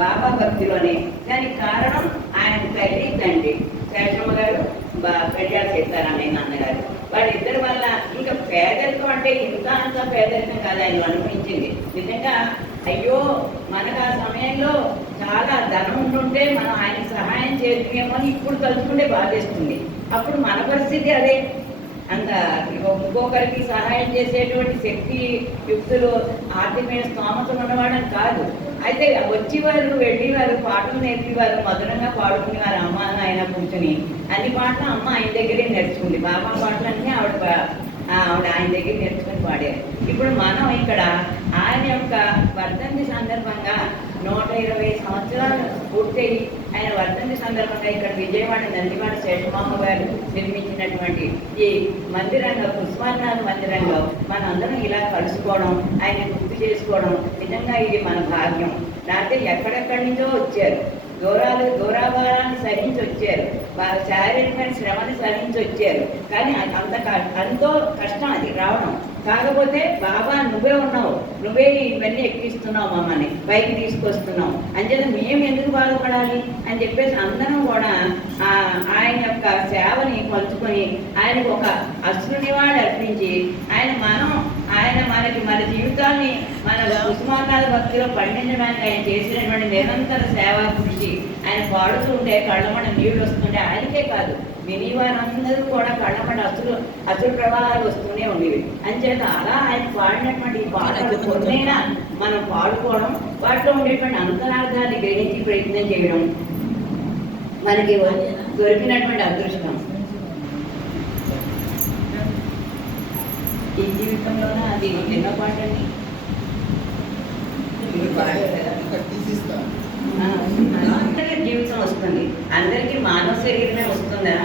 బాబా భక్తిలోనే. దానికి కారణం ఆయన తల్లి తండ్రి శేషమ్మ గారు పెళ్ళాల సీతారామయ్య నాన్నగారు. వాళ్ళిద్దరి వల్ల ఇంకా పేదరికం అంటే ఇంత అంత పేదరికం కాదు ఆయన అనిపించింది. నిజంగా అయ్యో మనకు ఆ సమయంలో చాలా ధనం ఉంటుంటే మనం ఆయనకి సహాయం చేద్దామేమో అని ఇప్పుడు తలుచుకుంటే బాధేస్తుంది. అప్పుడు మన పరిస్థితి అదే. అంత ఇంకొకరికి సహాయం చేసేటువంటి శక్తి యుక్తులు ఆర్థికమైన స్తోమతలు ఉన్నవాడని కాదు. అయితే వచ్చేవారు వెళ్ళేవారు, పాటలు నేర్పేవారు, మధురంగా పాడుకునేవారు. అమ్మ ఆయన కూర్చుని అన్ని పాటలు అమ్మ ఆయన దగ్గరే నేర్చుకుంది. బాబా పాటలన్నీ ఆవిడ ఆయన దగ్గర నేర్చుకుని పాడారు. ఇప్పుడు మనం ఇక్కడ ఆయన యొక్క వర్ధంతి సందర్భంగా 120 సంవత్సరాలు పూర్తయి ఆయన వర్ధంతి సందర్భంగా ఇక్కడ విజయవాడ నందివాడ శేషమామ గారు నిర్మించినటువంటి ఈ మందిరంలో, ఉస్మానాథ మందిరంలో మనందరం ఇలా కలుసుకోవడం, ఆయన గుర్తు చేసుకోవడం నిజంగా ఇది మన భాగ్యం. లేకపోతే ఎక్కడెక్కడి నుంచో వచ్చారు, దూరాభారాన్ని సహించి వచ్చారు, వారి శారీరకమైన శ్రమని సహించి వచ్చారు. కానీ ఎంతో కష్టం అది రావడం. కాకపోతే బాబా నువ్వే ఉన్నావు, నువ్వే ఇవన్నీ ఎక్కిస్తున్నావు, మమ్మల్ని పైకి తీసుకొస్తున్నావు అంచేత మేము ఎందుకు బాధపడాలి అని చెప్పేసి అందరం కూడా ఆయన యొక్క సేవని పంచుకొని ఆయనకు ఒక అశ్రునివాళి అర్పించి ఆయన మనకి మన జీవితాన్ని మన ఉస్మానాథ భక్తిలో పండించడానికి ఆయన చేసినటువంటి నిరంతర సేవా కృషి ఆయన పాడుతుంటే కళ్ళమట నీళ్లు వస్తుంటే ఆయనకే కాదు వినివారందరూ కూడా కళ్ళమట అసురు ప్రవాహాలు వస్తూనే ఉండేవి. అంచేత అలా ఆయన పాడినటువంటి ఈ పాటలు కొన్నైనా మనం పాడుకోవడం, వాటిలో ఉండేటువంటి అంతరార్థాన్ని గ్రహించి ప్రయత్నం చేయడం మనకి దొరికినటువంటి అదృష్టం. ఈ జీవితంలోనే అది చిన్న పాట అండి. అందరికీ జీవితం వస్తుంది, అందరికీ మానవ శరీరమే వస్తుందా?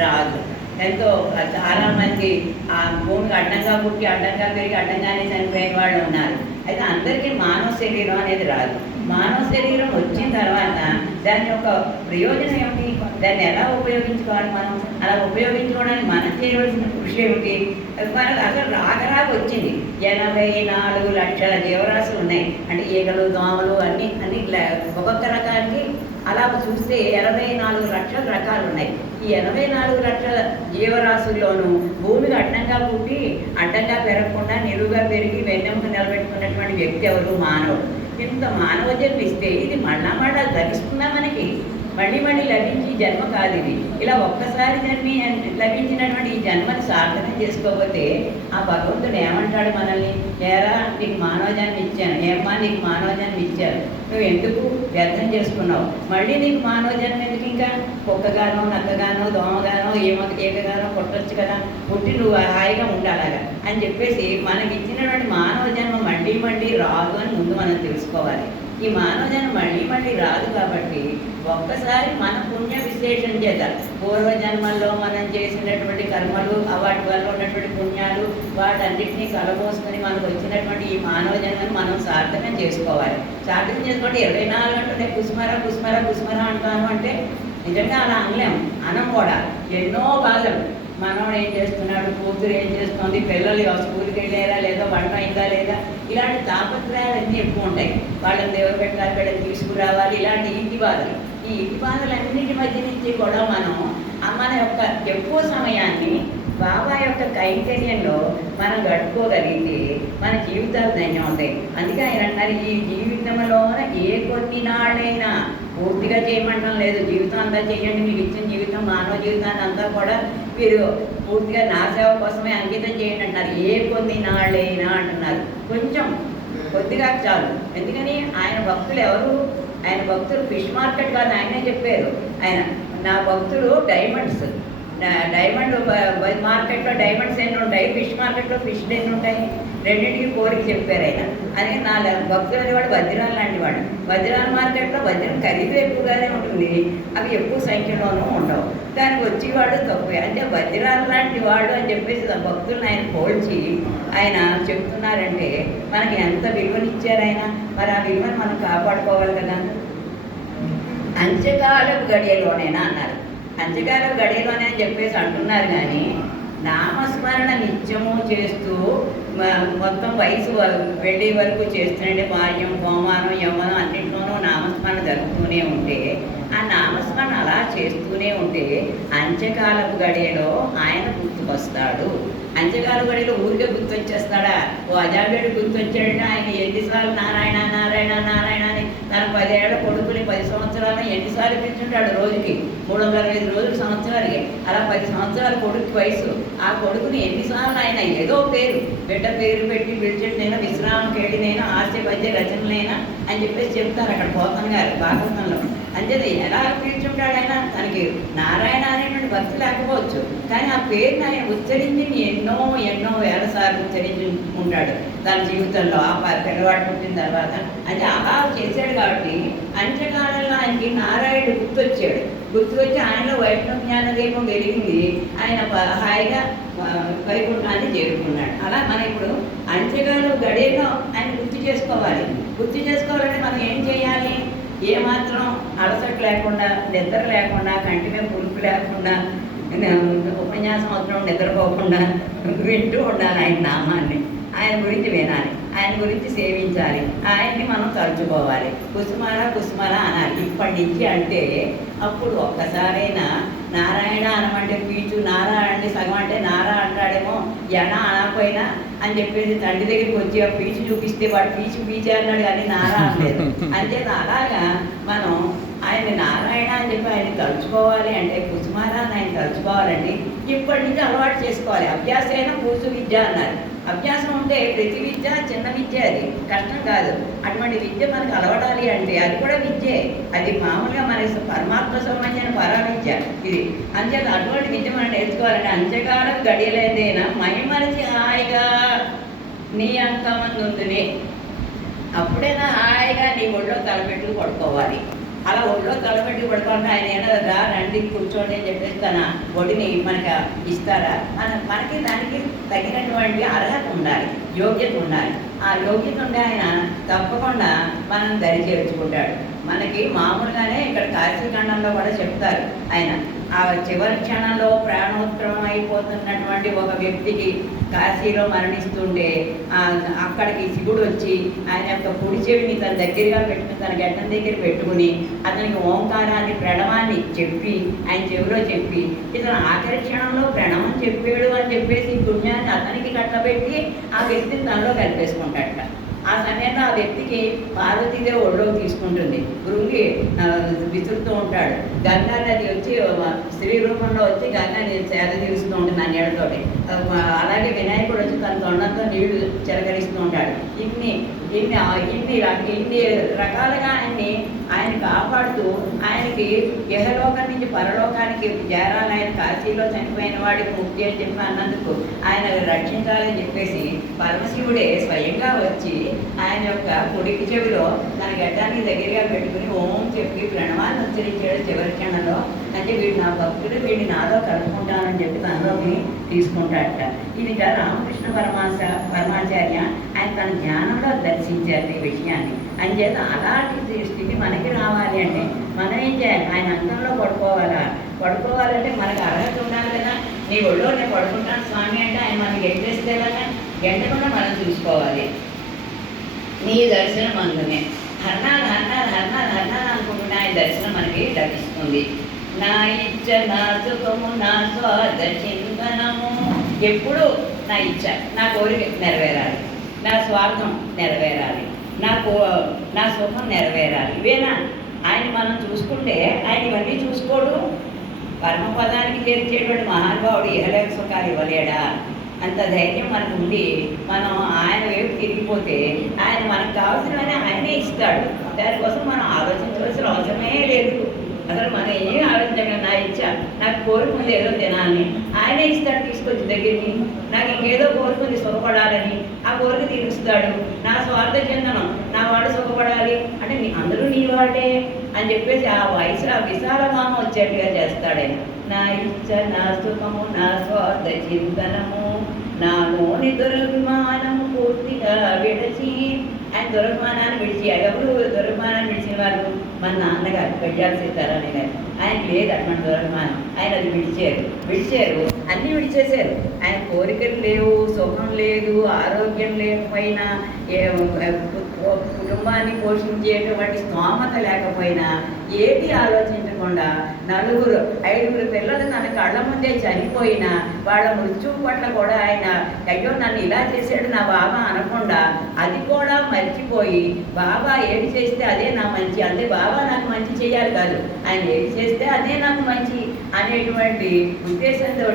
రాదు. ఎంతో చాలా మంది ఆ భూమికి అడ్డంగా పుట్టి అడ్డంగా పెరిగి అడ్డంగానే చనిపోయిన వాళ్ళు ఉన్నారు. అయితే అందరికీ మానవ శరీరం అనేది రాదు. మానవ శరీరం వచ్చిన తర్వాత దాని యొక్క ప్రయోజనం ఏమిటి, దాన్ని ఎలా ఉపయోగించుకోవాలి, మనం అలా ఉపయోగించుకోవడానికి మనం చేయవలసిన కృషి ఏమిటి? మనకు అసలు రాగరాగ వచ్చింది. 84 లక్షల జీవరాశులు ఉన్నాయి. అంటే ఈగలు, దోమలు అన్నీ ఒక్కొక్క రకానికి అలా చూస్తే 84 లక్షల రకాలు ఉన్నాయి. ఈ 84 లక్షల జీవరాశుల్లోనూ భూమికి అడ్డంగా పుట్టి అడ్డంగా పెరగకుండా నిలువుగా పెరిగి వెన్నెముక నిలబెట్టుకున్నటువంటి వ్యక్తి ఎవరు? మానవుడు. ఇంత మానవ జన్మిస్తే ఇది మళ్ళా లభిస్తుందా మనకి? మళ్ళీ లభించి జన్మ కాదు ఇది. ఇలా ఒక్కసారి లభించినటువంటి ఈ జన్మని సార్థకం చేసుకోకపోతే ఆ భగవంతుడు ఏమంటాడు మనల్ని? ఏరా నీకు మానవ జన్మ ఇచ్చాను, ఏమ్మా నీకు మానవ జన్మ ఇచ్చాను, నువ్వు ఎందుకు వ్యర్థం చేసుకున్నావు? మళ్ళీ నీకు మానవ జన్మ ఎందుకు? ఇంకా కుక్కగానో నక్కగానో దోమగానో ఏకగానో పుట్టొచ్చు కదా, పుట్టి నువ్వు హాయిగా ఉండాలగా అని చెప్పేసి మనకి ఇచ్చినటువంటి మానవ జన్మ మళ్ళీ రాదు అని ముందు మనం తెలుసుకోవాలి. ఈ మానవ జన్మ మళ్ళీ రాదు కాబట్టి ఒక్కసారి మన పుణ్య విశేషం చేత పూర్వజన్మల్లో మనం చేసినటువంటి కర్మలు, వాటి వల్ల ఉన్నటువంటి పుణ్యాలు, వాటన్నిటినీ కలబోసుకొని మనకు వచ్చినటువంటి ఈ మానవ జన్మని మనం సార్థకం చేసుకోవాలి. సార్థకం చేసుకోండి 24 గంటలే కుస్మరా అంటాను అంటే నిజంగా అలా అనలేము. అనం కూడా ఎన్నో బాధలు. మనవాడు ఏం చేస్తున్నాడు, కూతురు ఏం చేస్తుంది, పిల్లలు స్కూల్కి వెళ్ళారా లేదా, వంట అయిందా లేదా, ఇలాంటి తాపత్రయాలు అన్నీ ఎక్కువ ఉంటాయి. వాళ్ళని దేవుడు పెట్టాలి, వీళ్ళని తీసుకురావాలి, ఇలాంటి ఇంటి బాధలు. ఈ ఇంటి బాధలన్నింటి మధ్య నుంచి కూడా మనం మన యొక్క ఎక్కువ సమయాన్ని బాబా యొక్క కైంకర్యంలో మనం గడుపుకోగలిగితే మన జీవితాలు ధన్యమవుతాయి. అందుకే ఆయన అన్నారు, ఈ జీవితంలోన ఏ కొద్ది నాళ్ళైనా పూర్తిగా చేయమంటం లేదు, జీవితం అంతా చేయండి, మీకు ఇచ్చిన జీవితం మానవ జీవితాన్ని అంతా కూడా మీరు పూర్తిగా నా సేవ కోసమే అంకితం చేయండి అంటున్నారు. ఏ కొన్ని నాళ్ళైనా అంటున్నారు. కొంచెం కొద్దిగా చాలు. ఎందుకని ఆయన భక్తులు ఎవరు? ఆయన భక్తులు ఫిష్ మార్కెట్ కాదు, ఆయనే చెప్పారు. ఆయన నా భక్తులు డైమండ్ మార్కెట్లో డైమండ్స్ ఎన్ని ఉంటాయి, ఫిష్ మార్కెట్లో ఫిష్ ఎన్ని ఉంటాయి, రెండింటికి కోరిక చెప్పారు ఆయన. అది నా భక్తులు అనేవాడు వజ్రాలు లాంటి వాడు. వజ్రాల మార్కెట్లో వజ్రం ఖరీదు ఎక్కువగానే ఉంటుంది, అవి ఎక్కువ సంఖ్యలోనూ ఉండవు, దానికి వచ్చేవాడు తక్కువే. అంటే వజ్రాలు లాంటి వాడు అని చెప్పేసి భక్తులను ఆయన పోల్చి ఆయన చెప్తున్నారంటే మనకి ఎంత విలువనిచ్చారు ఆయన. మరి ఆ విలువను మనం కాపాడుకోవాలి కదా. అంత్యకాలపు గడియలోనేనా అన్నారు. అంత్యకాలపు గడియలోనే అని చెప్పేసి అంటున్నారు. కానీ నామస్మరణ నిత్యము చేస్తూ మొత్తం వయసు వెళ్ళే వరకు చేస్తుండే బాల్యం, హోమానం, యవ్వనం అన్నింటిలోనూ నామస్మరణ నామస్మరణ జరుగుతూనే ఉంటే, ఆ నామస్మరణ అలా చేస్తూనే ఉంటే అంత్యకాలపు గడియలో ఆయన గుర్తుకొస్తాడు. అంత్యకాల గడిలో ఊరికే గుర్తొచ్చేస్తాడా? ఓ అజాబేడు గుర్తొచ్చాడంటే ఆయన ఎన్నిసార్లు నారాయణ నారాయణ నారాయణ అని తన 10 ఏళ్ల కొడుకుని 10 సంవత్సరాలు ఎన్నిసార్లు పిలుచుంటాడు రోజుకి? 365 రోజులు సంవత్సరాలకి. అలా 10 సంవత్సరాల కొడుకు వయసు. ఆ కొడుకుని ఎన్నిసార్లు ఆయన ఏదో పేరు, బిడ్డ పేరు పెట్టి పిలిచేటైనా, విశ్రామకేడినైనా, హాస్య పద్య రచనలైనా అని చెప్పేసి చెప్తారు అక్కడ పోతన గారు భాగవతంలో. అంచేది ఎలా పిలుచుంటాడు ఆయన? తనకి నారాయణ అనేటువంటి భక్తి లేకపోవచ్చు, కానీ ఆ పేరుని ఆయన ఉచ్చరించి ఎన్నో ఎన్నో వేల సార్లు ఉచ్చరించి ఉంటాడు తన జీవితంలో. ఆ పిల్లవాడు పుట్టిన తర్వాత అంటే అలా చేశాడు కాబట్టి అంత్యకాలంలో ఆయనకి నారాయణుడు గుర్తొచ్చాడు. గుర్తుకొచ్చి ఆయనలో వైష్ణవ జ్ఞానదీపం వెలిగింది. ఆయన హాయిగా వైకుంఠాన్ని చేరుకున్నాడు. అలా మనం ఇప్పుడు అంత్యకాలం గడియలో ఆయన గుర్తు చేసుకోవాలి. గుర్తు చేసుకోవాలంటే మనం ఏం చేయాలి? ఏమాత్రం అలసట లేకుండా, నిద్ర లేకుండా, కంటి మీద పులుపు లేకుండా, ఉపన్యాసం అవసరం నిద్రపోకుండా వింటూ ఉండాలి ఆయన నామాన్ని. ఆయన గురించి వినాలి, ఆయన గురించి సేవించాలి, ఆయన్ని మనం తలుచుకోవాలి. కుసుమాల కుసుమాల అనాలి ఇప్పటి నుంచి. అంటే అప్పుడు ఒక్కసారైనా నారాయణ అనమంటే పీచు, నారా అంటే సగం అంటే నారా అంటాడేమో, ఎన అనకపోయినా అని చెప్పేసి తండ్రి దగ్గరికి వచ్చి ఆ పీచు చూపిస్తే వాడు పీచు అన్నాడు కానీ నారా అనలేదు. అంటే అలాగా మనం ఆయన నారాయణ అని చెప్పి ఆయన తలుచుకోవాలి. అంటే కుసుమాల అని ఆయన తలుచుకోవాలండి. ఇప్పటి నుంచి అలవాటు చేసుకోవాలి. అభ్యాసైన పూసు విద్య అన్నారు. అభ్యాసం ఉంటే ప్రతి విద్య చిన్న విద్య, అది కష్టం కాదు. అటువంటి విద్య మనకు అలవడాలి అంటే అది కూడా విద్యే. అది మామూలుగా మనకి పరమాత్మ సంబంధించిన పరవిద్య ఇది. అంచేత అటువంటి విద్య మనం నేర్చుకోవాలంటే అంత్యకాలం గడియలేదైనా మైమరిచి హాయిగా నీ అంకమంది ఉందిని అప్పుడైనా హాయిగా నీ ఒళ్ళో తలపెట్టుకు పడుకోవాలి. అలా ఒళ్ళో తలపెట్టి పడుకోవాలంటే ఆయన ఏమన్నా రండి కూర్చోండి అని చెప్పేసి తన ఒడిని మనకు ఇస్తారా? మనకి దానికి తగినటువంటి అర్హత ఉండాలి, యోగ్యత ఉండాలి. ఆ యోగ్యత ఉంటే ఆయన తప్పకుండా మనం దరి చేర్చుకుంటాడు. మనకి మామూలుగానే ఇక్కడ కాశీఖండంలో కూడా చెప్తారు ఆయన. ఆ చివరి క్షణంలో ప్రాణోత్క్రమం అయిపోతున్నటువంటి ఒక వ్యక్తికి కాశీలో మరణిస్తుంటే అక్కడికి శివుడు వచ్చి ఆయన యొక్క కుడి చెవిని తన దగ్గరగా పెట్టుకుని తన గడ్డం దగ్గర పెట్టుకుని అతనికి ఓంకారాన్ని ప్రణవాన్ని చెప్పి ఆయన చెవిలో చెప్పి ఇతను ఆఖరి క్షణంలో ప్రణవం చెప్పాడు అని చెప్పేసి పుణ్యాన్ని అతనికి కట్టబెట్టి ఆ వ్యక్తిని తనలో కలిపేసుకుంటాడట. ఆ సమయంలో ఆ వ్యక్తికి పార్వతీదేవి ఒళ్ళోకి తీసుకుంటుంది, కృంగి విసురుతూ ఉంటాడు. గంగా నది వచ్చి స్త్రీ రూపంలో వచ్చి గంగా సేద తీరుస్తూ ఉంటుంది ఆ నీళ్ళతోటి. అలాగే వినాయకుడు వచ్చి తన తొండంతో నీళ్లు చిలకరిస్తూ ఉంటాడు. ఇన్ని రకాలుగా ఆయన కాపాడుతూ ఆయనకి ఇహలోకం నుంచి పరలోకానికి చేరాలి. ఆయన కాశీలో చనిపోయిన వాడికి ముక్తి అని చెప్పి అన్నందుకు ఆయన రక్షించాలని చెప్పేసి పరమశివుడే స్వయంగా వచ్చి ఆయన యొక్క కుడికి చెవిలో తన గడ్డానికి దగ్గరగా పెట్టుకుని ఓం చెప్పి ప్రణవాన్ని ఉచ్చరించాడు చివరి క్షణంలో. అంటే వీడు నా భక్తుడు, వీడిని నాలో కలుపుకుంటానని చెప్పి తనలోకి తీసుకుంటాడట. ఇది రామకృష్ణ పరమాచార్య ఆయన తన జ్ఞానంలో దర్శించారు ఈ విషయాన్ని. అంచేత అలాంటి స్థితి మనకి రావాలి అంటే మనం ఏం చేయాలి? ఆయన అంతంలో పడుకోవాలంటే మనకు అర్హత ఉండాలి కదా. నీ ఒళ్ళో నేను పడుకుంటాను స్వామి అంటే ఆయన మనకి గెంటేస్తే కదా, గెంటకుండా మనం చూసుకోవాలి. నీ దర్శనం అందునే హర్నాలు హర్నాలు హర్నాలు హర్నాలు అనుకుంటున్నా ఆయన దర్శనం మనకి లభిస్తుంది. నా ఇచ్చ నా సుఖము నా స్వార్థ చింతనము. ఎప్పుడు నా ఇచ్చ, నా కోరిక నెరవేరాలి, నా స్వార్థం నెరవేరాలి, నా సుఖం నెరవేరాలి. ఇవేనా ఆయన మనం చూసుకుంటే ఆయన ఇవన్నీ చూసుకోడు. పరమపదానికి చేర్చేటువంటి మహానుభావుడు ఇహలోక సుఖాలు ఇవ్వలేడా? అంత ధైర్యం మనకు ఉండి మనం ఆయన వైపు తిరిగిపోతే ఆయన మనకు కావాల్సినవన్నీ ఆయనే ఇస్తాడు. దానికోసం మనం ఆలోచించవలసిన అవసరమే లేదు. అసలు మనం ఏం ఆలోచించగా నా ఇచ్చా, నాకు కోరుకుంది ఏదో తినాలని ఆయనే ఇస్తాడు తీసుకొచ్చి దగ్గరికి. నాకు ఇంకేదో కోరుకుంది సుఖపడాలని ఆ కోరిక తీరుస్తాడు. నా స్వార్థ చెందనం నా వాడు సుఖపడాలి అంటే అందరూ నీ వాడే అని చెప్పేసి ఆ వయసు ఆ విశాలభావం వచ్చేట్టుగా చేస్తాడైనా. నా ఇచ్చ నా సుఖము నా స్వార్థ చింతనము నాలోని దురభిమానము పూర్తిగా విడచి. ఆయన దురభిమానాన్ని విడిచి, ఎవరు దురభిమానాన్ని విడిచిన వారు? మన నాన్నగారు పెద్దాల సీతారామయ్య గారు. ఆయనకి లేదు అటువంటి దురభిమానం. ఆయన అది విడిచారు అన్నీ విడిచేశారు. ఆయన కోరికలు లేవు, సుఖం లేదు, ఆరోగ్యం లేకపోయినా కుటుంబాన్ని పోషించేటువంటి స్తోమత లేకపోయినా ఏది ఆలోచించకుండా నలుగురు ఐదుగురు పిల్లలు తన కళ్ళ ముందే చనిపోయినా వాళ్ళ మృత్యువు పట్ల కూడా ఆయన అయ్యో నన్ను ఇలా చేశాడు నా బాబా అనకుండా అది కూడా మర్చిపోయి బాబా ఏది చేస్తే అదే నా మంచి, అంటే బాబా నాకు మంచి చేయాలి కాదు, ఆయన ఏది చేస్తే అదే నాకు మంచి అనేటువంటి ఉద్దేశంతో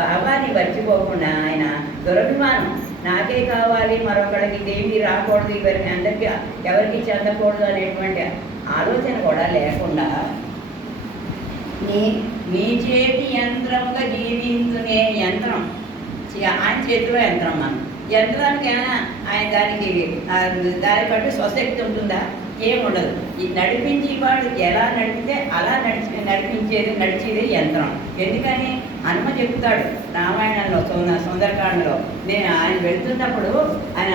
బాబాని మర్చిపోకుండా ఆయన దురభిమానం నాకే కావాలి, మరొకరికి ఇదేమీ రాకూడదు, ఇవరికి అందరికీ ఎవరికి చెందకూడదు అనేటువంటి ఆలోచన కూడా లేకుండా నీ చేతి యంత్రముగా జీవించునే యంత్రం, ఆయన చేతిలో యంత్రం. మనం యంత్రానికి ఆయన దాని బట్టి స్వశక్తి ఉంటుందా? ఏముండదు. ఈ నడిపించి వాడు ఎలా నడిపితే అలా నడిచేది యంత్రం. ఎందుకని హనుమ చెప్తాడు రామాయణంలో సుందరకాండలో, నేను ఆయన వెళ్తున్నప్పుడు ఆయన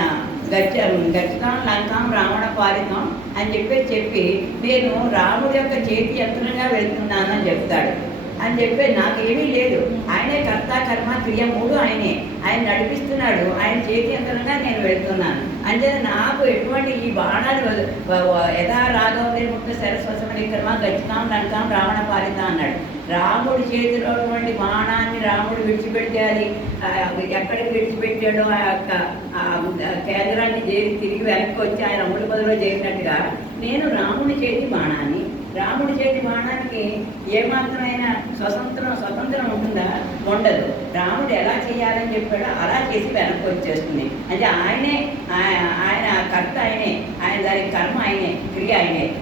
గచ్చితాం లంకాం రావణ పాలితం అని చెప్పి నేను రాముడి యొక్క చేతి యంత్రంగా వెళ్తున్నాను అని చెప్తాడు. అని చెప్పి నాకేమీ లేదు, ఆయనే కర్త కర్మ క్రియ మూడు ఆయన నడిపిస్తున్నాడు, ఆయన చేతి యంత్రంగా నేను వెళ్తున్నాను. అంటే నాకు ఎటువంటి ఈ బాణాలు యథా రాఘవ ముక్త సరస్వసమని కర్మ గచ్చితాం లంకాం రావణ పాలిత అన్నాడు. రాముడి చేతిలో ఉన్నటువంటి బాణాన్ని రాముడు విడిచిపెడితే అది ఎక్కడికి విడిచిపెట్టాడో ఆ యొక్క కేంద్రాన్ని తిరిగి వెనక్కి వచ్చి ఆయన అమ్ముల పదవిలో చేరినట్టుగా నేను రాముడి చేతి బాణానికి ఏమాత్రమైనా స్వతంత్రం ఉంటుందా? ఉండదు. రాముడు ఎలా చేయాలని చెప్పాడో అలా చేసి వెనక్కి వచ్చేస్తుంది. అంటే ఆయన కర్త ఆయన దానికి కర్మ క్రియ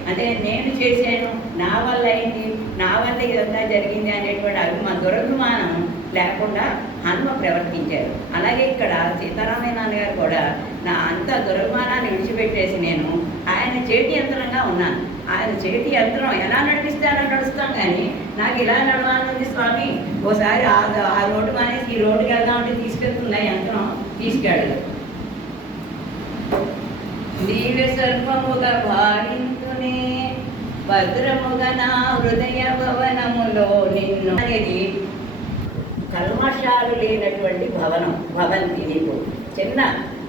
అంటే నేను చేశాను, నా వల్ల అయింది, నా వల్ల ఇదంతా జరిగింది అనేటువంటి దురభిమానం లేకుండా హనుమ ప్రవర్తించారు. అలాగే ఇక్కడ సీతారామయ్య నాన్నగారు కూడా నా అంత దురభిమానాన్ని విడిచిపెట్టేసి నేను ఆయన చేతి యంత్రంగా ఉన్నాను. ఆయన చేతి యంత్రం ఎలా నడిపిస్తే అలా నడుస్తాం, కానీ నాకు ఇలా నడవాలనుంది స్వామి, ఓసారి ఆ రోడ్డు మానేసి ఈ రోడ్డుకి వెళ్దామంటే తీసుకెళ్తున్నా యంత్రం, తీసుకెళ్ళదు. నీవే సర్వముగా భావించునే భద్రముగా నా హృదయ భవనములో నిన్ను అనేది కల్మషాలు లేనటువంటి భవంతి. నీకు చిన్న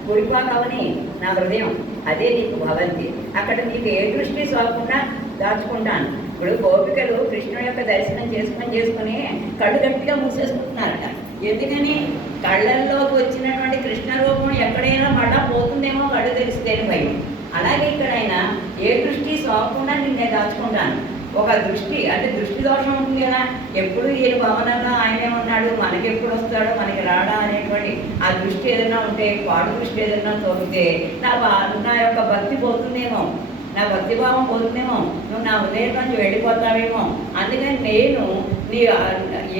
గుడిపాకవని నా హృదయం, అదే నీకు భవంతి. అక్కడ నీకు ఏ దృష్టి సోకకుండా దాచుకుంటాను. ఇప్పుడు గోపికలు కృష్ణుడి యొక్క దర్శనం చేసుకుని కళ్ళు గట్టిగా మూసేసుకుంటున్నారట. ఎందుకని? కళ్ళల్లోకి వచ్చినటువంటి కృష్ణ రూపం ఎక్కడైనా మళ్ళా పోతుందేమో కళ్ళు తెలిస్తేనే భయం. అలాగే ఇక్కడైనా ఏ దృష్టి సోకకుండా నిన్నే దాచుకుంటాను. ఒక దృష్టి అంటే దృష్టి దోషం ఉంటుంది కదా, ఎప్పుడు ఏ భవనంలో ఆయనే ఉన్నాడు, మనకి ఎప్పుడు వస్తాడో మనకి రాడా అనేటువంటి ఆ దృష్టి ఏదైనా ఉంటే, పాడు దృష్టి ఏదైనా తోమితే నా యొక్క భక్తి పోతుందేమో, నా భక్తిభావం పోతుందేమో, నువ్వు నా హృదయం నుంచి వెళ్ళిపోతావేమో. అందుకని నేను నీ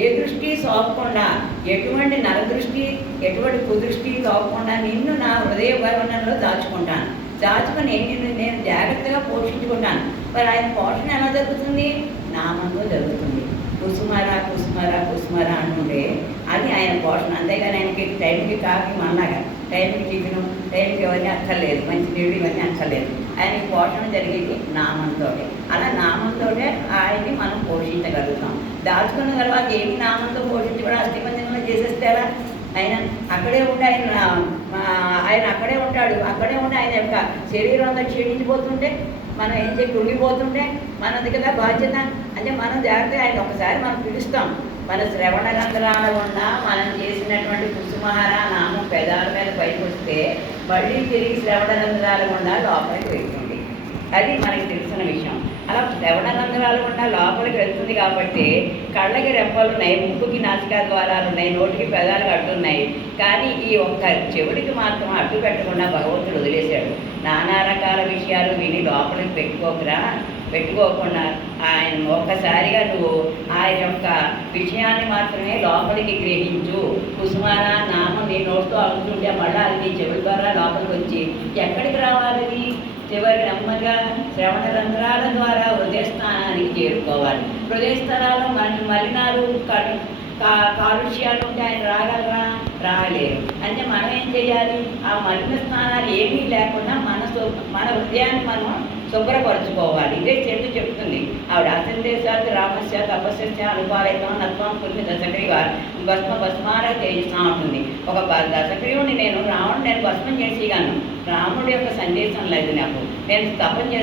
ఏ దృష్టి సోకకుండా, ఎటువంటి నరదృష్టి ఎటువంటి కుదృష్టి సోకకుండా నిన్ను నా హృదయ భవనంలో దాచుకుంటాను. దాచుకుని నేను జాగ్రత్తగా పోషించుకుంటాను. మరి ఆయన పోషణ ఎలా జరుగుతుంది? నామంతో జరుగుతుంది. కుసుమరా కుసుమరా కుసుమరా అంటుంటే అది ఆయన పోషణ. అంతేగాని ఆయనకి టైంకి కాఫీ మన్నాగా టైంకి టిఫిను టైంకి ఇవన్నీ అక్కర్లేదు, మంచి నీళ్ళు ఇవన్నీ అక్కర్లేదు. ఆయనకి పోషణ జరిగేది నామంతో. అలా నామంతో ఆయన్ని మనం పోషించగలుగుతాం. దాచుకున్న తర్వాత ఏమి నామంతో పోషించబడి అస్థిపంజనంలో చేసేస్తారా? ఆయన అక్కడే ఉండి ఆయన అక్కడే ఉంటాడు. అక్కడే ఉండి ఆయన యొక్క శరీరం అంతా క్షీణించిపోతుంటే మనం ఏం చేసి ఉండిపోతుంటే మనది కదా బాధ్యత. అంటే మనం జాగ్రత్తగా ఆయన ఒకసారి మనం పిలుస్తాం. మన శ్రవణ రంధ్రాల గుండా మనం చేసినటువంటి కుసుమహార నామం పెదాల మీద పైకి వస్తే మళ్ళీ తిరిగి శ్రవణ రంధ్రాల గుండా లోపలికి వెళ్తుంది. అది మనకి తెలిసిన విషయం. అలా శ్రవణ రంధ్రాలు గుండా లోపలికి వెళ్తుంది కాబట్టి కళ్ళకి రెప్పలు ఉన్నాయి, ముక్కుకి నాసికా ద్వారాలు ఉన్నాయి, నోటికి పెదాలు అడ్డున్నాయి. కానీ ఈ ఒక్క చెవుడికి మాత్రం అడ్డు పెట్టకుండా భగవంతుడు వదిలేశాడు. నానా రకాల విషయాలు విని లోపలికి పెట్టుకోకుండా ఆయన ఒక్కసారిగా నువ్వు ఆయన యొక్క విషయాన్ని మాత్రమే లోపలికి గ్రహించు. కుసుమారా నామం నీ నోటితో అవుతుంటే మళ్ళీ అది నీ చెవుల ద్వారా లోపలికి వచ్చి ఎక్కడికి రావాలి? చివరి నెమ్మదిగా శ్రవణ రంధ్రాల ద్వారా హృదయస్థానానికి చేరుకోవాలి. హృదయస్థానాల్లో మలినాలు కాలుష్యాలు ఉంటే ఆయన రాగలరా? రాగలేరు. అంటే మనం ఏం చేయాలి? ఆ మలిన స్థానాలు ఏమీ లేకుండా మనసు మన హృదయాన్ని మనం శుభ్రపరచుకోవాలి. ఇదే చేతి చెప్తుంది ఆవిడ. అసందేశాత్ రామస్య తపస్య అనుపాలయితం నత్వం కొన్ని దశక్రియ భస్మార తేజస్సా ఉంటుంది. ఒక దశక్రియుడిని నేను భస్మం చేసేయగలను. రాముడి యొక్క సందేశం లేదు నాకు. నేను తపం